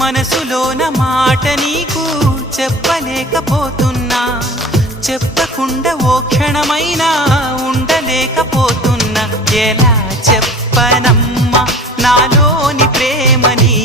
మనసులోన మాట నీకు చెప్పలేకపోతున్నా, చెప్పకుండా ఓ క్షణమైనా ఉండలేకపోతున్నా. ఎలా చెప్పనమ్మా నాలోని ప్రేమని